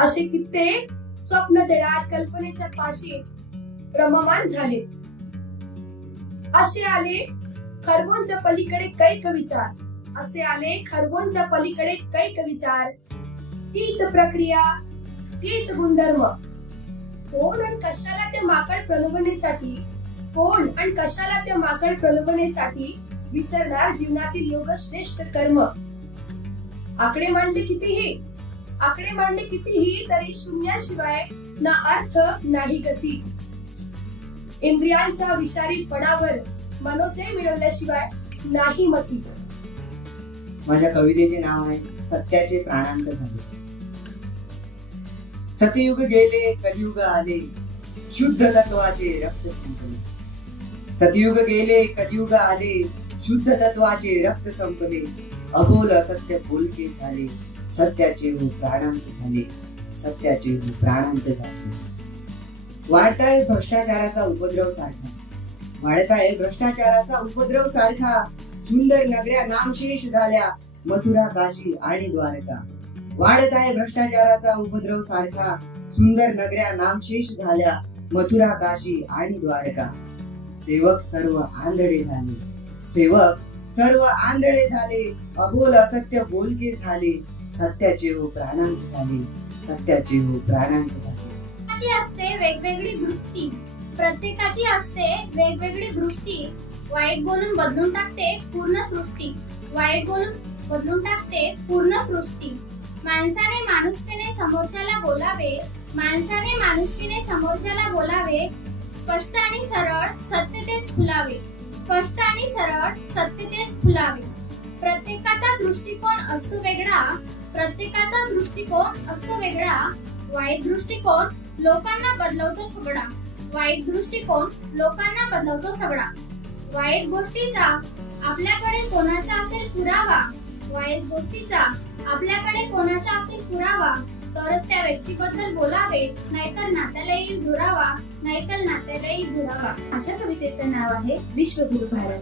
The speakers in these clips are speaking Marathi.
असे कित्येक स्वप्न जडात कल्पनेच्या पाशी रममान झाले. असे आले खरगोनच्या पलीकडे कैक विचार. असे आले खरगोनच्या पलीकडे कैक विचार. तीच प्रक्रिया तीच गुणधर्म. कोण आणि कशाला त्या माकड प्रलोभनेसाठी कोण आणि कशाला त्या माकड प्रलोभनेसाठी विसरणार जीवनातील योग श्रेष्ठ कर्म? आकडे मांडले कितीही आकडे मांडले कितीही तरी शून्याशिवाय ना अर्थ नाही गती. इंद्रियांच्या विषारी पणावर मनोजय मिळवल्याशिवाय नाही मती. माझ्या कवितेचे नाव आहे सत्याचे प्राणांत झाले. सतयुग गेले कलियुग आले शुद्ध तत्वाचे रक्त संपले. सतयुग गेले कलियुग आले शुद्ध तत्वाचे रक्त संपले. अबोल असत्य बोलके झाले. सत्याचे हो प्राणांत झाले. सत्याचे हो प्राणांत झाले. वाढताय भ्रष्टाचाराचा उपद्रव सारखा. वाढताय भ्रष्टाचाराचा उपद्रव सारखा. सुंदर नगऱ्या नामशेष झाल्या. मथुरा काशी आणि द्वारका. वाढत आहे भ्रष्टाचाराचा उपद्रव सारखा. सुंदर नगऱ्या नामशेष झाल्या. मथुरा काशी आणि द्वारका. सेवक सर्व आंधळे झाले. सेवक सर्व आंधळे झाले. अबोल असत्य बोलके झाले. सत्याचे हो प्राणांत झाले. सत्याचे हो प्राणांत प्रत्येकाची असते वेगवेगळी दृष्टी. प्रत्येकाची असते वेगवेगळी दृष्टी. वाईट बोलून बदलून टाकते पूर्ण सृष्टी. वाईट बोलून बदलून टाकते पूर्ण सृष्टी. माणसाने माणुसकीने समोरच्याला बोलावे. माणसाने माणुसकीने समोरच्याला बोलावे. स्पष्ट आणि सरळ सत्य तेच खुलावे स्पष्ट आणि सरळ सत्य तेच खुलावे प्रत्येकाचा दृष्टी असतो वेगळा प्रत्येकाचा दृष्टिकोन असतो वेगळा वाईट दृष्टिकोन लोकांना बदलवतो सगळा. वाईट दृष्टिकोन लोकांना बदलवतो सगळा. वाईट गोष्टीचा आपल्याकडे कोणाचा असेल पुरावा वाईट गोष्टीचा आपल्याकडे कोणाचा असेल पुरावा तरच त्या व्यक्तीबद्दल बोलावे नाहीतर नात्याला येईल दुरावा नाहीतर नात्याला येईल दुरावा. अशा कवितेचं नाव आहे विश्वगुरु भारत.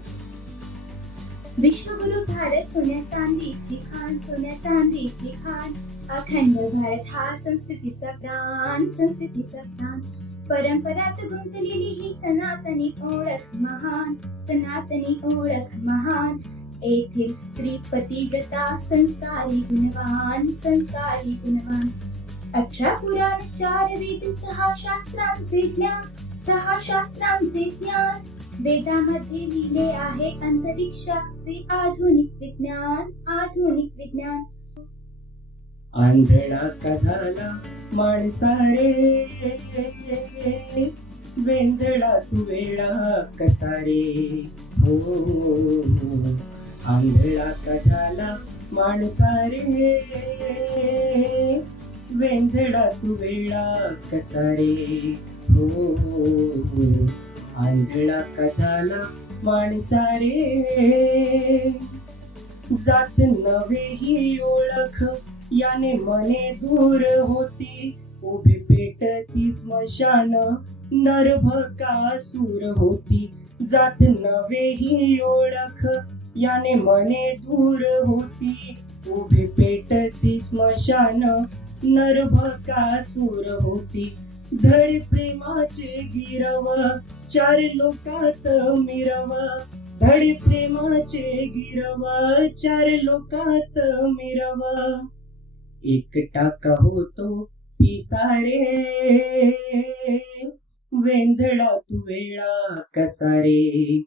विश्वगुरु भारत सोन्या चांदीची खान सोन्या चांदीची खान. अखंड भारत हा संस्कृतीचा प्राण संस्कृतीचा प्राण. परंपरात गुंतलेली ही सनातनी ओळख महान सनातनी ओळख महान. येथील स्त्री पतिव्रता संस्कारी गुणवान संस्कारी गुणवान. अठरा पुराण चार वेद सहा शास्त्रांचे ज्ञान सहा शास्त्रांचे ज्ञान. वेदामध्ये लिहिले आहे अंतरिक्षाचे आधुनिक विज्ञान आधुनिक विज्ञान. आंधळा का झाला माणसा रे वेंधळा तू वेळा कसा रे हो आंधळा का झाला माणसा रे वेंधळा तू वेळा कसा रे हो आंधळा का झाला माणसा रे जात नवे ही ओळख याने मने दूर होती. उभी पेटती स्मशान नरभकासूर होती. जात नवे ही ओळख याने मने दूर होती. उभी पेटती स्मशान नरभकासूर होती. धड प्रेमाचे गिरव चार लोकात मिरव. धड प्रेमाचे गिरव चार लोकात मिरव. एकटा टाका होतो पिसारे वेंधळा तू वेळा कसा रे